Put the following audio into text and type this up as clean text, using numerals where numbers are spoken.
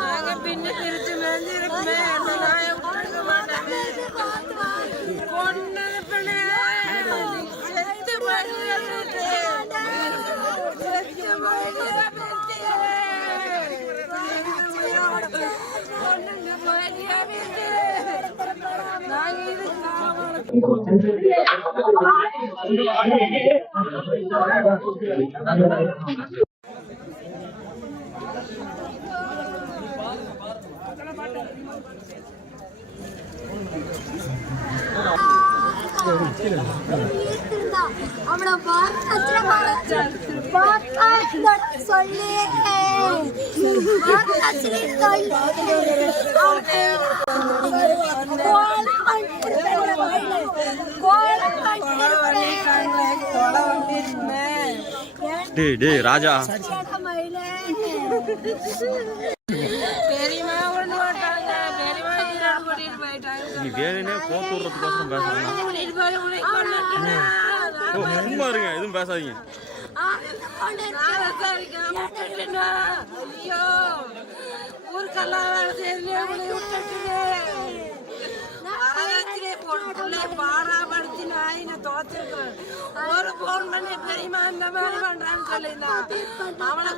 நாங்க பின்ன பிரிச்சு மேஞ்சிருக்குமே அந்த நாயை விட்டுருக்க மாட்டாங்க கொண்டு செத்து அவளை சொல்லி ராஜா நீ வேணுனே கோத்தூர்றதுக்கோசரம் பேசுறேன். சும்மா இருங்க, எதுவும் பேசாதீங்க. ஒரு போன் பண்ணி பெரியமா இந்த மாதிரி பண்றான்னு சொல்லியிருந்தான். அவனை